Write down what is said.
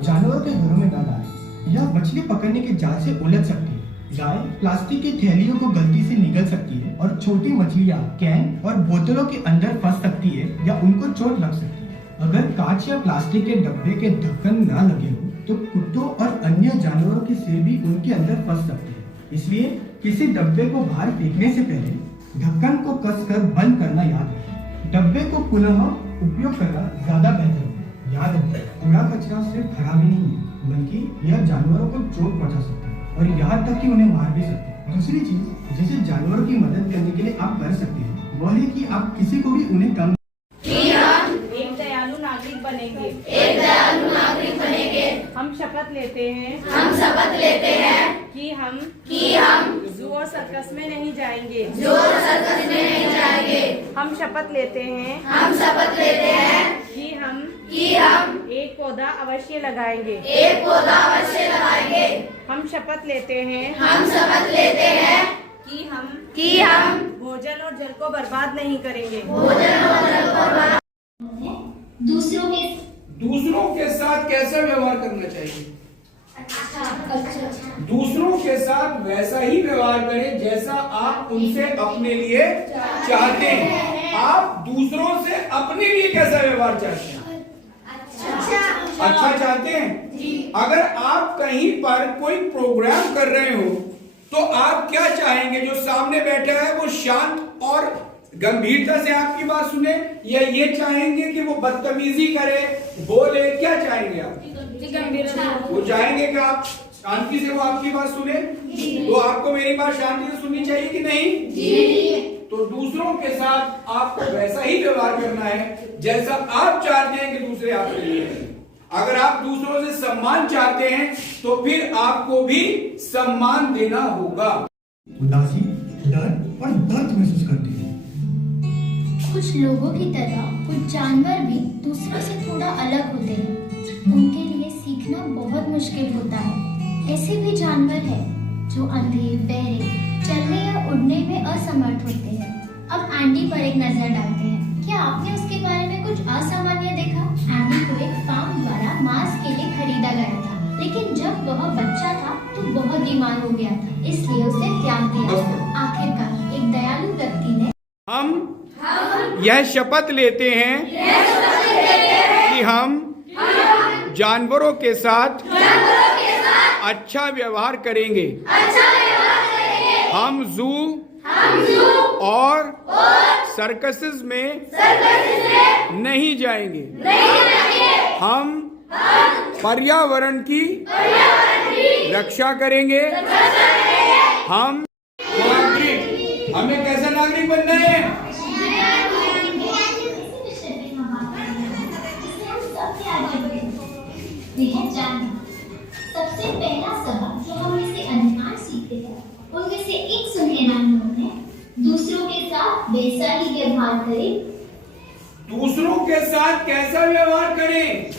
जानवरों के घरों में न डालें। यह मछली पकड़ने के जाल से उलझ सकती है। गाय प्लास्टिक की थैलियों को गलती से निगल सकती है और छोटी मछलियाँ कैन और बोतलों के अंदर फंस सकती है या उनको चोट लग सकती है। अगर कांच या प्लास्टिक के डब्बे के ढक्कन न लगे हो तो कुत्तों और अन्य जानवरों की सिर भी उनके अंदर फंस सकती है। इसलिए किसी डब्बे को बाहर फेंकने से पहले ढक्कन को कसकर बंद करना याद रखें। डब्बे को पुनः उपयोग करना ज्यादा बेहतर होगा। याद रखें, कूड़ा कचरा सिर्फ खराबी नहीं है, बल्कि यह जानवरों को चोट पहुंचा सकता है और यहाँ तक कि उन्हें मार भी सकते हैं। दूसरी चीज जिसे जानवरों की मदद करने के लिए आप कर सकते हैं वह है कि आप किसी को भी उन्हें कम एक दयालु नागरिक बनेंगे। एक दयालु नागरिक बनेंगे। हम शपथ लेते हैं। हम शपथ लेते हैं कि हम जू और सर्कस में नहीं जाएंगे। जू और सर्कस में नहीं जाएंगे। हम शपथ लेते हैं। हम शपथ लेते हैं कि हम एक पौधा अवश्य लगाएंगे। एक पौधा अवश्य लगाएंगे। हम शपथ लेते हैं। हम शपथ लेते हैं कि हम भोजन और जल को बर्बाद नहीं करेंगे। भोजन और जल को बर्बाद दूसरों के साथ कैसा व्यवहार करना चाहिए? दूसरों के साथ वैसा ही व्यवहार करें जैसा आप उनसे अपने लिए चाहते हैं। आप दूसरों से अपने लिए कैसा व्यवहार चाहते हैं? अच्छा चाहते हैं। अगर आप कहीं पर कोई प्रोग्राम कर रहे हो तो आप क्या चाहेंगे? जो सामने बैठा है वो शांत और गंभीरता से आपकी बात सुने, या ये चाहेंगे कि वो बदतमीजी करे, बोले? क्या चाहेंगे आप? वो चाहेंगे कि आप शांति से वो आपकी बात सुने। तो आपको मेरी बात शांति से सुननी चाहिए कि नहीं? तो दूसरों के साथ आपको वैसा ही व्यवहार करना है जैसा आप चाहते हैं कि दूसरे आपके लिए करें। अगर आप दूसरों से सम्मान चाहते हैं तो फिर आपको भी सम्मान देना होगा। उदासी, डर और दर्द महसूस करते हैं। कुछ लोगों की तरह कुछ जानवर भी दूसरों से थोड़ा अलग होते हैं। उनके लिए सीखना बहुत मुश्किल होता है। ऐसे भी जानवर हैं जो अंधे, बहरे, चलने या उड़ने में असमर्थ होते हैं। अब एंडी पर एक नजर डालते हैं। क्या आपने उसके बारे में कुछ असामान्य देखा? एंडी को एक फार्म द्वारा मांस के लिए खरीदा गया था, लेकिन जब वह बच्चा था तो बहुत बीमार हो गया था, इसलिए उसे त्याग दिया। आखिरकार एक दयालु व्यक्ति ने हम यह शपथ लेते हैं कि हम जानवरों के साथ अच्छा व्यवहार करेंगे। हम जू और सर्कसेस में नहीं जाएंगे। हम पर्यावरण की रक्षा करेंगे। हम नागरिक, हमें कैसा नागरिक बनना है? सबसे पहला सबक जो हम इसे अधिकांश सीखते हैं उनमें से एक सुनहरा नियम है, दूसरों के साथ वैसा ही व्यवहार करें। दूसरों के साथ कैसा व्यवहार करें?